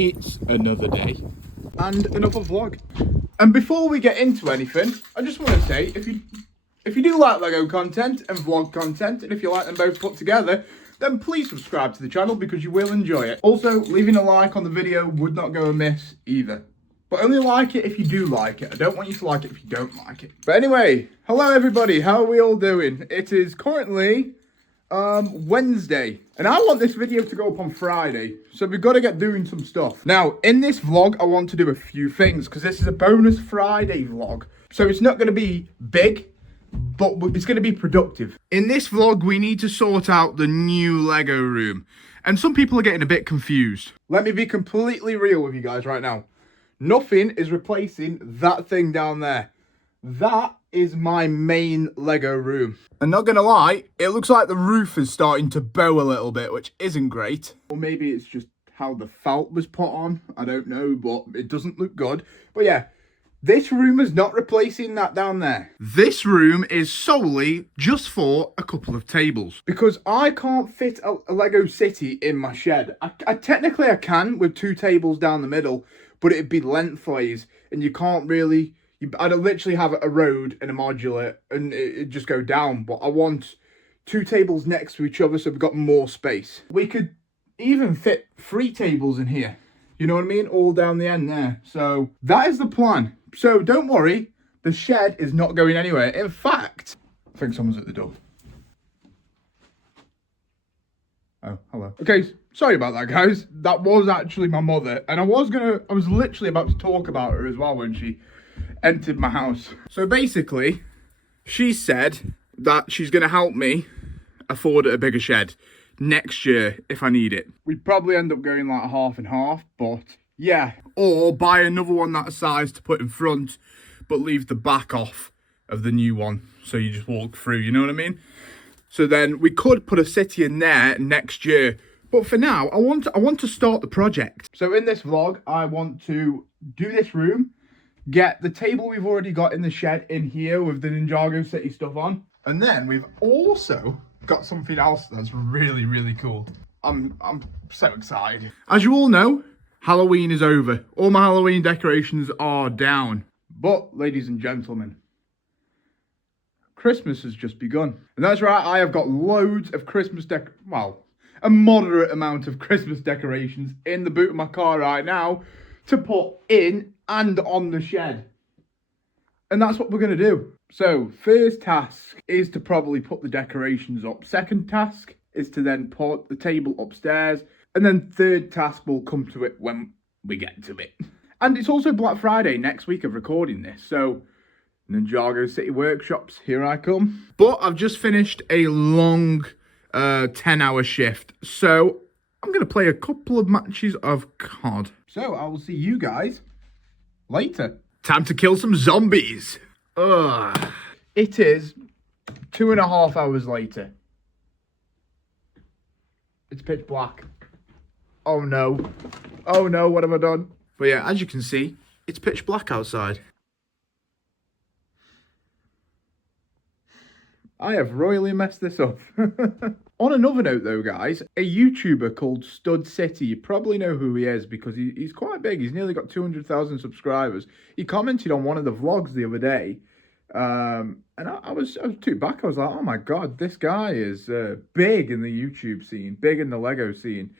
It's another day and another vlog. And before we get into anything, I just want to say, if you do like Lego content and vlog content, and if you like them both put together, then please subscribe to the channel because you will enjoy it. Also, leaving a like on the video would not go amiss either. But only like it if you do like it. I don't want you to like it if you don't like it. But anyway, hello everybody, how are we all doing? It is currently Wednesday, and I want this video to go up on Friday, so we've got to get doing some stuff. Now, in this vlog, I want to do a few things, because this is a bonus Friday vlog. So it's not going to be big, but it's going to be productive. In this vlog, we need to sort out the new Lego room, and some people are getting a bit confused. Let me be completely real with you guys right now. Nothing is replacing that thing down there. That is my main Lego room. And not gonna lie, it looks like the roof is starting to bow a little bit, which isn't great. Or maybe it's just how the felt was put on. I don't know, but it doesn't look good. But yeah, this room is not replacing that down there. This room is solely just for a couple of tables. Because I can't fit a Lego city in my shed. Technically I can with two tables down the middle, but it'd be lengthwise, and you can't really... I'd literally have a road and a modular, and it'd just go down. But I want two tables next to each other, so we've got more space. We could even fit 3 tables in here. You know what I mean? All down the end there. So that is the plan. So don't worry, the shed is not going anywhere. In fact, I think someone's at the door. Oh, hello. Okay, sorry about that, guys. That was actually my mother, and I was literally about to talk about her as well when she entered my house. So basically, she said that she's going to help me afford a bigger shed next year if I need it. We'd probably end up going like half and half, but yeah. Or buy another one that size to put in front, but leave the back off of the new one, so you just walk through, you know what I mean? So then we could put a city in there next year. But for now, I want to start the project. So in this vlog, I want to do this room, get the table we've already got in the shed in here with the Ninjago City stuff on. And then we've also got something else that's really, really cool. I'm so excited. As you all know, Halloween is over. All my Halloween decorations are down. But, ladies and gentlemen, Christmas has just begun. And that's right, I have got loads of Christmas a moderate amount of Christmas decorations in the boot of my car right now to put in and on the shed. And that's what we're going to do. So, first task is to probably put the decorations up. Second task is to then put the table upstairs. And then third task will come to it when we get to it. And it's also Black Friday next week of recording this. So, Ninjago City Workshops, here I come. But I've just finished a long 10-hour shift. So, I'm going to play a couple of matches of COD. So, I will see you guys later. Time to kill some zombies. Ugh. It is 2.5 hours later. It's pitch black. Oh no. Oh no, what have I done? But yeah, as you can see, it's pitch black outside. I have royally messed this up. On another note though, guys, a YouTuber called Stud City, you probably know who he is because he's quite big. He's nearly got 200,000 subscribers. He commented on one of the vlogs the other day. And I was too back. I was like, oh my God, this guy is big in the YouTube scene, big in the Lego scene.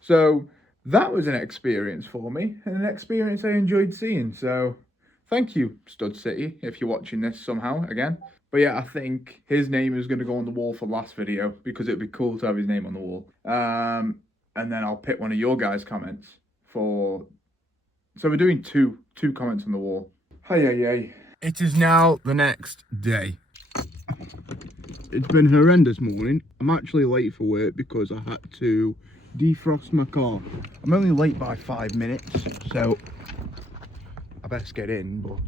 So that was an experience for me, and an experience I enjoyed seeing. So thank you, Stud City, if you're watching this somehow again. But yeah, I think his name is going to go on the wall for last video because it'd be cool to have his name on the wall. And then I'll pick one of your guys' comments for... So we're doing two comments on the wall. Hey. It is now the next day. It's been a horrendous morning. I'm actually late for work because I had to defrost my car. I'm only late by 5 minutes, so I best get in, but...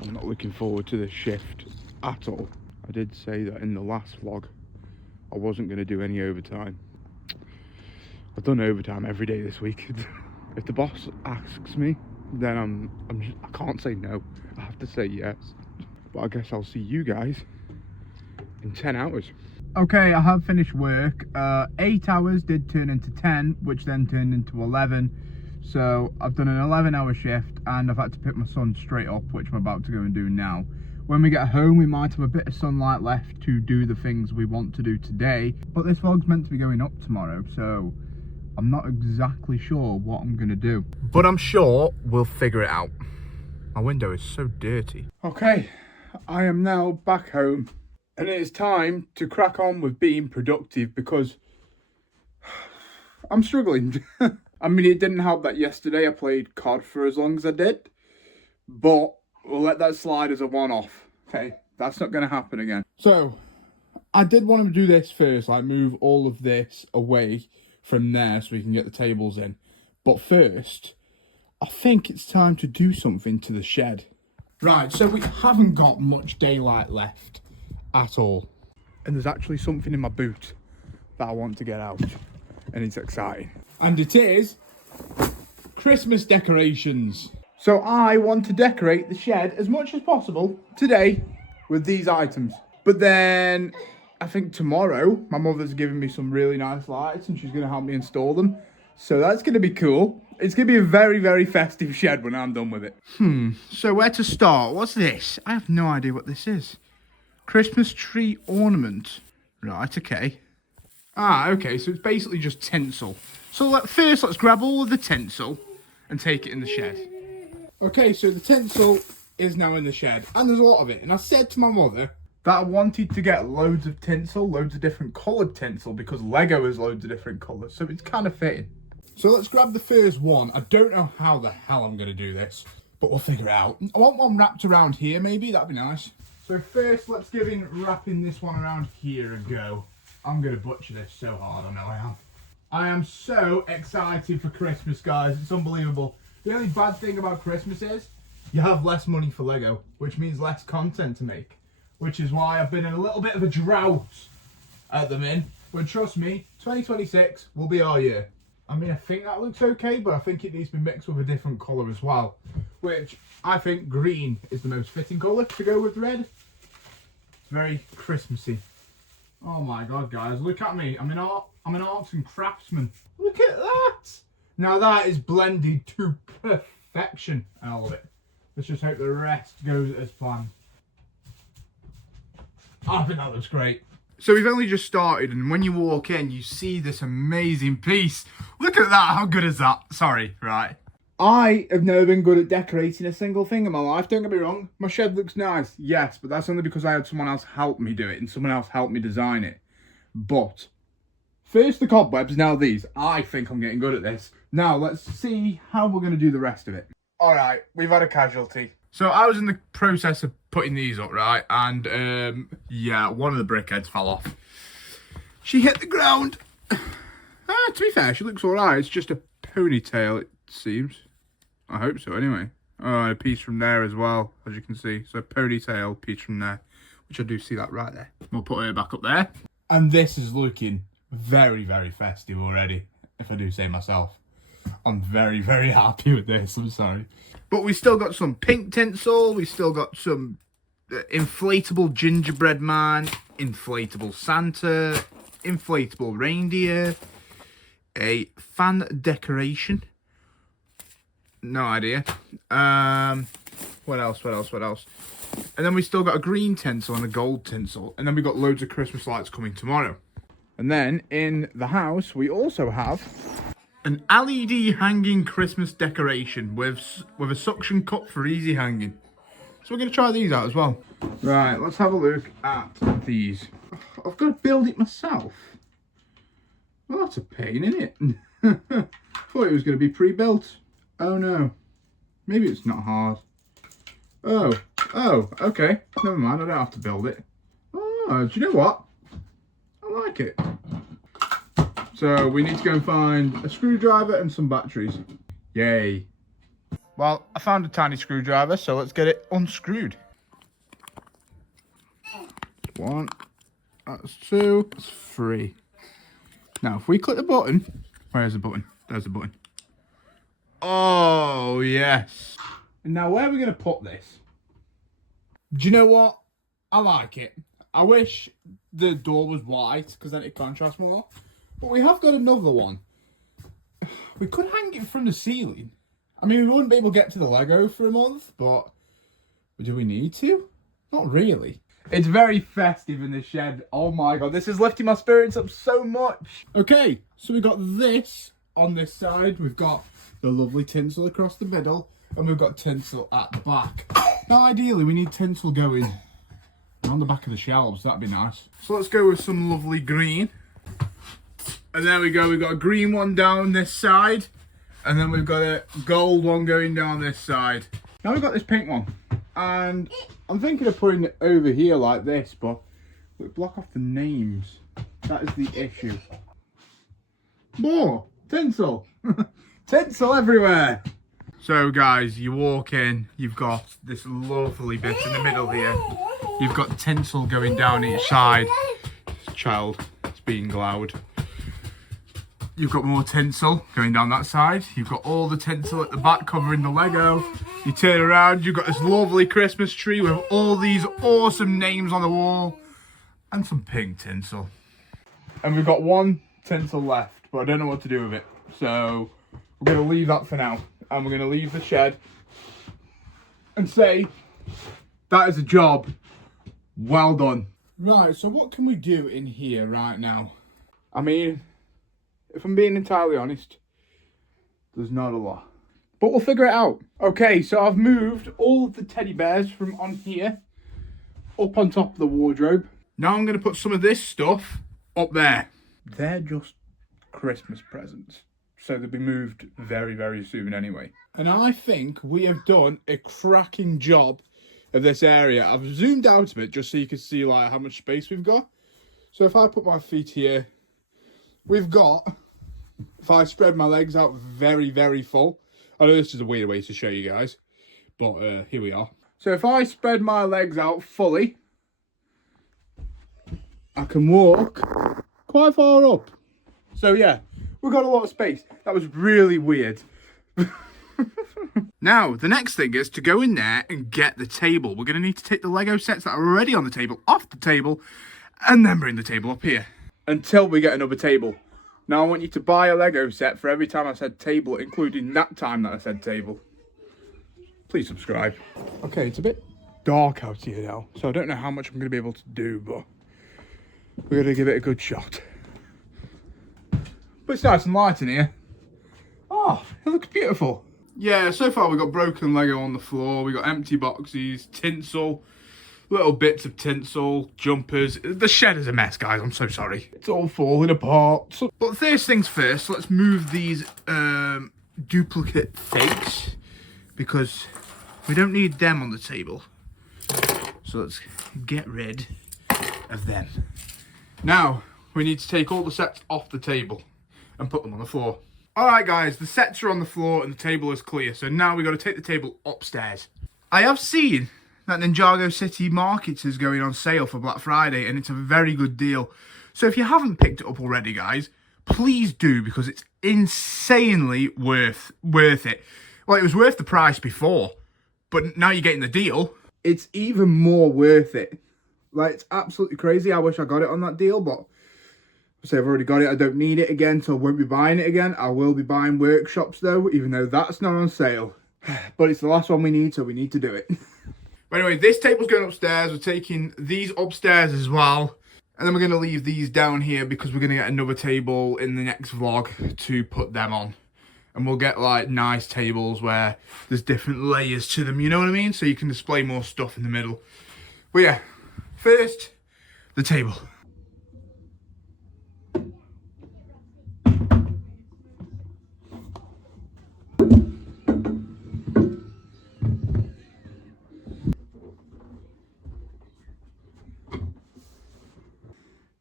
I'm not looking forward to this shift at all. I did say that in the last vlog I wasn't going to do any overtime. I've done overtime every day this week. If the boss asks me, then I can't say no. I have to say yes. But I guess I'll see you guys in 10 hours. Okay, I have finished work. 8 hours did turn into 10, which then turned into 11. So I've done an 11-hour shift and I've had to pick my son straight up, which I'm about to go and do now. When we get home, we might have a bit of sunlight left to do the things we want to do today. But this vlog's meant to be going up tomorrow, so I'm not exactly sure what I'm going to do. But I'm sure we'll figure it out. My window is so dirty. Okay, I am now back home. And it is time to crack on with being productive because I'm struggling. I mean, it didn't help that yesterday I played COD for as long as I did. But we'll let that slide as a one-off. Okay, that's not going to happen again. So, I did want to do this first, like move all of this away from there so we can get the tables in. But first, I think it's time to do something to the shed. Right, so we haven't got much daylight left at all. And there's actually something in my boot that I want to get out. And it's exciting. And it is Christmas decorations. So I want to decorate the shed as much as possible today with these items. But then I think tomorrow my mother's giving me some really nice lights and she's going to help me install them. So that's going to be cool. It's going to be a very, very festive shed when I'm done with it. So where to start? What's this? I have no idea what this is. Christmas tree ornament. Right, okay. Okay, so it's basically just tinsel. So first let's grab all of the tinsel and take it in the shed. Okay, so the tinsel is now in the shed, and there's a lot of it. And I said to my mother that I wanted to get loads of tinsel, loads of different coloured tinsel, because Lego has loads of different colours, so it's kind of fitting. So let's grab the first one. I don't know how the hell I'm going to do this, but we'll figure it out. I want one wrapped around here, maybe. That'd be nice. So first, let's give in wrapping this one around here a go. I'm going to butcher this so hard, I know I am. I am so excited for Christmas, guys. It's unbelievable. The only bad thing about Christmas is you have less money for Lego, which means less content to make. Which is why I've been in a little bit of a drought at the min. But trust me, 2026 will be our year. I mean, I think that looks okay, but I think it needs to be mixed with a different colour as well. Which I think green is the most fitting colour to go with red. It's very Christmassy. Oh my god, guys, look at me. I'm an arts and craftsman. Look at that! Now that is blended to perfection. I love it. Let's just hope the rest goes as planned. I think that looks great. So we've only just started, and when you walk in, you see this amazing piece. Look at that, how good is that? Sorry, right. I have never been good at decorating a single thing in my life, don't get me wrong. My shed looks nice, yes, but that's only because I had someone else help me do it, and someone else helped me design it. But first the cobwebs, now these. I think I'm getting good at this. Now let's see how we're going to do the rest of it. Alright, we've had a casualty. So I was in the process of putting these up, right? And yeah, one of the brickheads fell off. She hit the ground. To be fair, she looks alright. It's just a ponytail, it seems. I hope so, anyway. Oh, and a piece from there as well, as you can see. So a ponytail piece from there, which I do see that right there. We'll put her back up there. And this is looking very, very festive already, if I do say myself. I'm very, very happy with this, I'm sorry. But we still got some pink tinsel, we still got some inflatable gingerbread man, inflatable Santa, inflatable reindeer, a fan decoration. No idea. What else? And then we still got a green tinsel and a gold tinsel. And then we got loads of Christmas lights coming tomorrow. And then in the house, we also have an LED hanging Christmas decoration with a suction cup for easy hanging. So we're going to try these out as well. Right, let's have a look at these. I've got to build it myself. Well, that's a pain, isn't it? Thought it was going to be pre-built. Oh no. Maybe it's not hard. Oh, okay. Never mind, I don't have to build it. Oh, do you know what? I like it. So we need to go and find a screwdriver and some batteries. Yay. Well, I found a tiny screwdriver, so let's get it unscrewed. One, that's two, that's three. Now, if we click the button, where's the button? There's the button. Oh, yes. And now, where are we going to put this? Do you know what? I like it. I wish the door was white because then it contrasts more. But we have got another one. We could hang it from the ceiling. I mean, we wouldn't be able to get to the Lego for a month, but do we need to? Not really. It's very festive in the shed. Oh my god, this is lifting my spirits up so much. Okay, so we've got this on this side. We've got the lovely tinsel across the middle, and we've got tinsel at the back. Now, ideally, we need tinsel going on the back of the shelves. That'd be nice. So let's go with some lovely green. And there we go. We've got a green one down this side, and then we've got a gold one going down this side. Now we've got this pink one, and I'm thinking of putting it over here like this, but we block off the names. That is the issue. More tinsel. Tinsel everywhere. So guys, you walk in, you've got this lovely bit in the middle here. You've got tinsel going down each side. Child, it's being loud. You've got more tinsel going down that side. You've got all the tinsel at the back covering the Lego. You turn around, you've got this lovely Christmas tree with all these awesome names on the wall. And some pink tinsel. And we've got one tinsel left, but I don't know what to do with it. So we're going to leave that for now. And we're going to leave the shed and say that is a job well done. Right, so what can we do in here right now? I mean, if I'm being entirely honest, there's not a lot. But we'll figure it out. Okay, so I've moved all of the teddy bears from on here up on top of the wardrobe. Now I'm going to put some of this stuff up there. They're just Christmas presents. So they'll be moved very, very soon anyway. And I think we have done a cracking job of this area. I've zoomed out a bit just so you can see like how much space we've got. So if I put my feet here, we've got, if I spread my legs out, very, very full. I know this is a weird way to show you guys, but here we are. So if I spread my legs out fully, I can walk quite far up. So yeah. We've got a lot of space. That was really weird. Now, the next thing is to go in there and get the table. We're going to need to take the Lego sets that are already on the table off the table and then bring the table up here. Until we get another table. Now, I want you to buy a Lego set for every time I said table, including that time that I said table. Please subscribe. Okay, it's a bit dark out here now, so I don't know how much I'm going to be able to do, but we're going to give it a good shot. But it's nice and light in here. Oh, it looks beautiful. Yeah, so far we've got broken Lego on the floor. We've got empty boxes, tinsel, little bits of tinsel, jumpers. The shed is a mess, guys. I'm so sorry. It's all falling apart. But first things first, let's move these duplicate fakes because we don't need them on the table. So let's get rid of them. Now, we need to take all the sets off the table and put them on the floor. Alright guys, the sets are on the floor and the table is clear, so now we've got to take the table upstairs. I have seen that Ninjago City Markets is going on sale for Black Friday and it's a very good deal. So if you haven't picked it up already guys, please do because it's insanely worth it. Well, it was worth the price before, but now you're getting the deal. It's even more worth it. Like, it's absolutely crazy. I wish I got it on that deal, but so I've already got it. I don't need it again, so I won't be buying it again. I will be buying workshops though, even though that's not on sale. But it's the last one we need, so we need to do it. But anyway, this table's going upstairs. We're taking these upstairs as well. And then we're going to leave these down here because we're going to get another table in the next vlog to put them on. And we'll get like nice tables where there's different layers to them, you know what I mean? So you can display more stuff in the middle. But yeah, first, the table.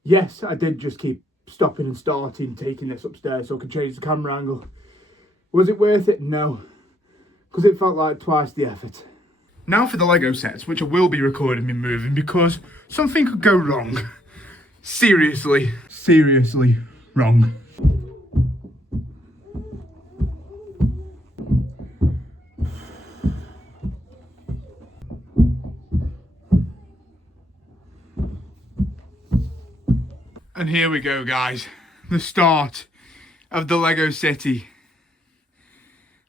Yes, I did just keep stopping and starting, taking this upstairs so I could change the camera angle. Was it worth it? No. Because it felt like twice the effort. Now for the Lego sets, which I will be recording me moving because something could go wrong. Seriously wrong. And here we go, guys. The start of the Lego City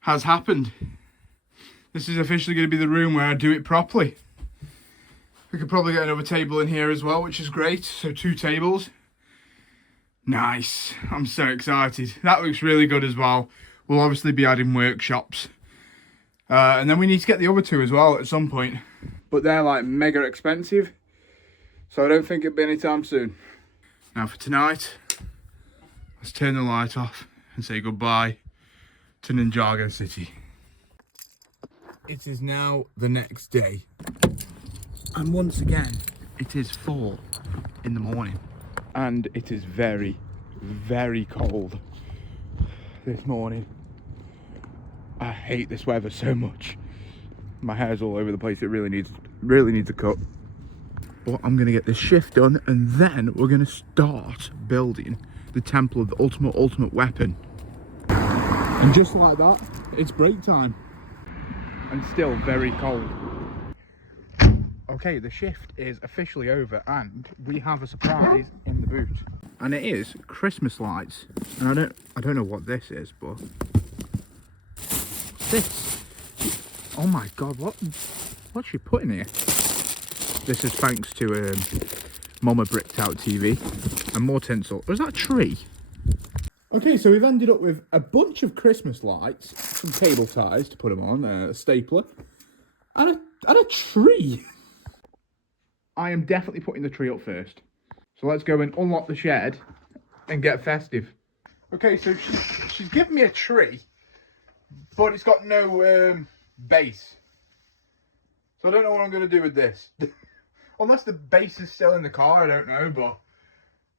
has happened. This is officially going to be the room where I do it properly. We could probably get another table in here as well, which is great. So 2 tables. Nice. I'm so excited. That looks really good as well. We'll obviously be adding workshops. And then we need to get the other 2 as well at some point. But they're like mega expensive. So I don't think it'll be anytime soon. Now for tonight, let's turn the light off and say goodbye to Ninjago City. It is now the next day. And once again, it is 4 in the morning. And it is very, very cold this morning. I hate this weather so much. My hair's all over the place. It really needs a cut. But I'm going to get this shift done, and then we're going to start building the Temple of the Ultimate Weapon. And just like that, it's break time. And still very cold. Okay, the shift is officially over, and we have a surprise in the boot. And it is Christmas lights. And I don't know what this is, but this. Oh my god, what's she putting here? This is thanks to Mama BrickedOutTV and more tinsel. Was that a tree? Okay, so we've ended up with a bunch of Christmas lights, some cable ties to put them on, a stapler, and a tree. I am definitely putting the tree up first. So let's go and unlock the shed and get festive. Okay, so she's given me a tree, but it's got no base. So I don't know what I'm going to do with this. Unless the base is still in the car, I don't know, but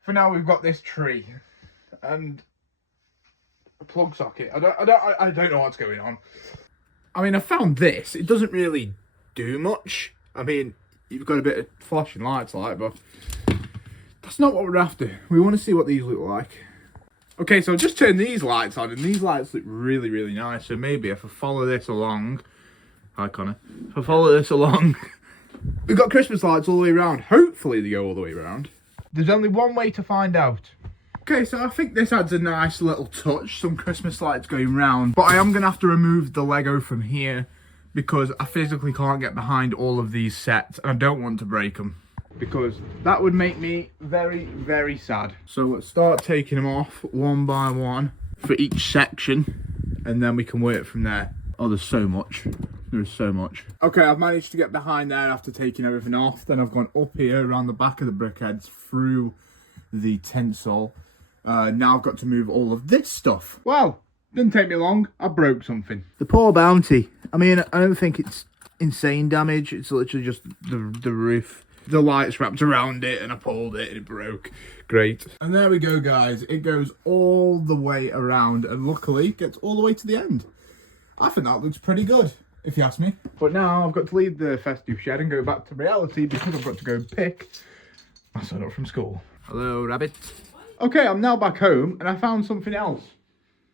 for now we've got this tree and a plug socket. I don't know what's going on. I mean, I found this. It doesn't really do much. I mean, you've got a bit of flashing lights like, but that's not what we're after. We want to see what these look like. Okay, so I've just turned these lights on, and these lights look really, really nice. So maybe if I follow this along, hi Connor, if I follow this along, we've got Christmas lights all the way around. Hopefully they go all the way around. There's only one way to find out. Okay, so I think this adds a nice little touch, some Christmas lights going round. But I am going to have to remove the Lego from here because I physically can't get behind all of these sets. And I don't want to break them because that would make me very, very sad. So let's start taking them off one by one for each section. And then we can work from there. Oh, there's so much. There's so much. Okay, I've managed to get behind there after taking everything off. Then I've gone up here around the back of the brickheads through the tinsel. Now I've got to move all of this stuff. Well, didn't take me long. I broke something. The poor Bounty. I mean, I don't think it's insane damage. It's literally just the roof. The lights wrapped around it and I pulled it and it broke. Great. And there we go, guys. It goes all the way around and luckily gets all the way to the end. I think that looks pretty good, if you ask me. But now I've got to leave the festive shed and go back to reality because I've got to go pick my son up from school. Hello, rabbit. Okay, I'm now back home and I found something else.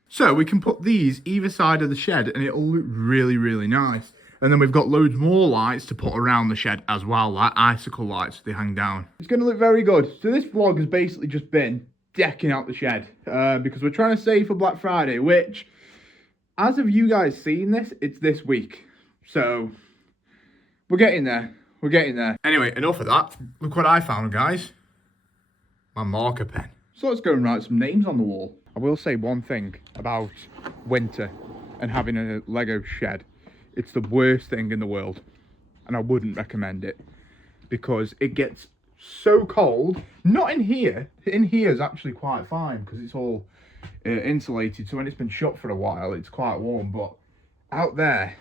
So we can put these either side of the shed and it'll look really, really nice. And then we've got loads more lights to put around the shed as well, like icicle lights, they hang down. It's going to look very good. So this vlog has basically just been decking out the shed because we're trying to save for Black Friday, which, as of you guys seeing this, it's this week. So we're getting there. We're getting there. Anyway, enough of that. Look what I found, guys. My marker pen. So let's go and write some names on the wall. I will say one thing about winter and having a Lego shed. It's the worst thing in the world. And I wouldn't recommend it. Because it gets so cold. Not in here. In here is actually quite fine. Because it's all insulated. So when it's been shut for a while, it's quite warm. But out there,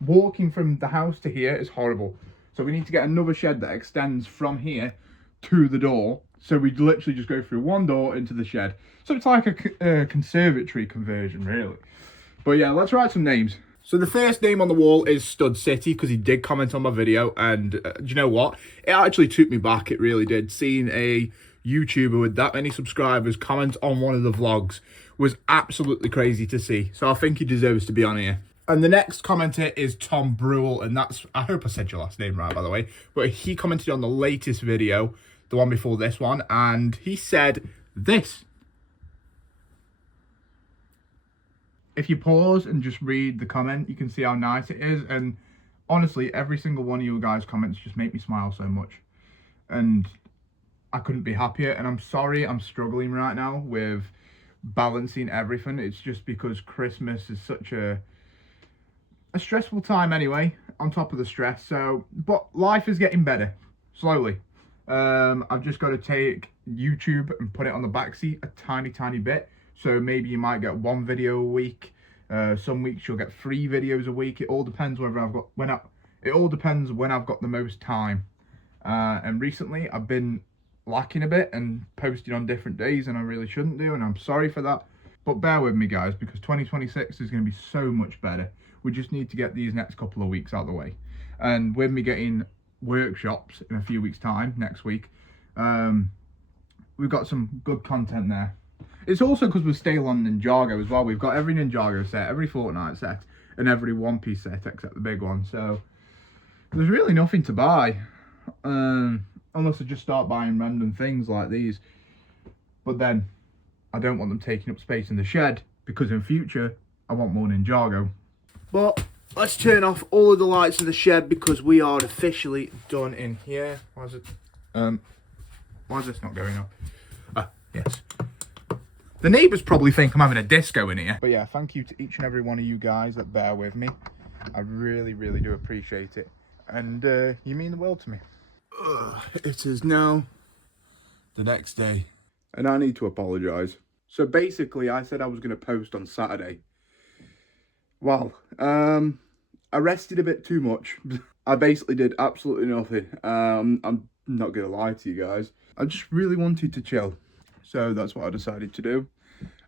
walking from the house to here is horrible. So we need to get another shed that extends from here to the door. So we literally just go through one door into the shed. So it's like a conservatory conversion, really. But yeah, let's write some names. So the first name on the wall is Stud City because he did comment on my video. And do you know what? It actually took me back. It really did. Seeing a YouTuber with that many subscribers comment on one of the vlogs was absolutely crazy to see. So I think he deserves to be on here. And the next commenter is Tom Brewell. And that's, I hope I said your last name right, by the way. But he commented on the latest video the one before this one, and he said this. If you pause and just read the comment, you can see how nice it is. And honestly, every single one of you guys' comments just make me smile so much. And I couldn't be happier. And I'm sorry I'm struggling right now with balancing everything. It's just because Christmas is such a stressful time anyway, on top of the stress. So, but life is getting better, slowly. I've just got to take YouTube and put it on the back seat a tiny bit. So maybe you might get 1 video a week. Some weeks you'll get 3 videos a week. It all depends whether it all depends when I've got the most time. And recently I've been lacking a bit and posting on different days, and I really shouldn't do, and I'm sorry for that. But bear with me, guys, because 2026 is going to be so much better. We just need to get these next couple of weeks out of the way. And with me getting workshops in a few weeks' time, next week, we've got some good content there. It's also because we're still on Ninjago as well. We've got every Ninjago set, every Fortnite set, and every One Piece set except the big one. So there's really nothing to buy, unless I just start buying random things like these. But then I don't want them taking up space in the shed, because in future I want more Ninjago. But let's turn off all of the lights in the shed because we are officially done in here. Why is this not going up? Yes. The neighbours probably think I'm having a disco in here. But yeah, thank you to each and every one of you guys that bear with me. I really do appreciate it. And you mean the world to me. It is now the next day. And I need to apologise. So basically, I said I was going to post on Saturday. Well, I rested a bit too much. I basically did absolutely nothing. I'm not going to lie to you guys. I just really wanted to chill. So that's what I decided to do.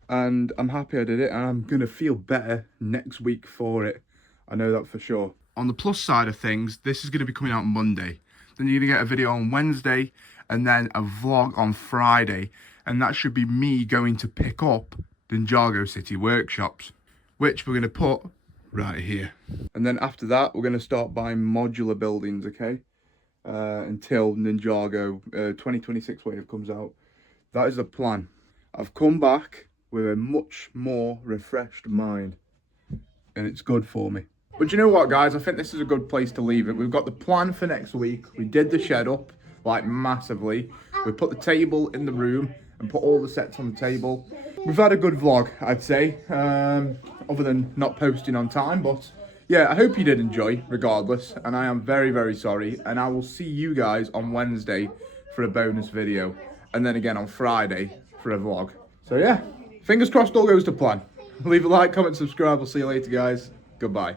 And I'm happy I did it. And I'm going to feel better next week for it. I know that for sure. On the plus side of things, this is going to be coming out Monday. Then you're going to get a video on Wednesday. And then a vlog on Friday. And that should be me going to pick up Ninjago City workshops, which we're going to put right here. And then after that, we're going to start buying modular buildings, okay? Until Ninjago 2026 wave comes out. That is the plan. I've come back with a much more refreshed mind, and it's good for me. But you know what, guys? I think this is a good place to leave it. We've got the plan for next week. We did the shed up, like, massively. We put the table in the room and put all the sets on the table. We've had a good vlog, I'd say, other than not posting on time. But yeah, I hope you did enjoy, regardless. And I am very sorry. And I will see you guys on Wednesday for a bonus video. And then again on Friday for a vlog. So yeah, fingers crossed all goes to plan. Leave a like, comment, subscribe. I'll see you later, guys. Goodbye.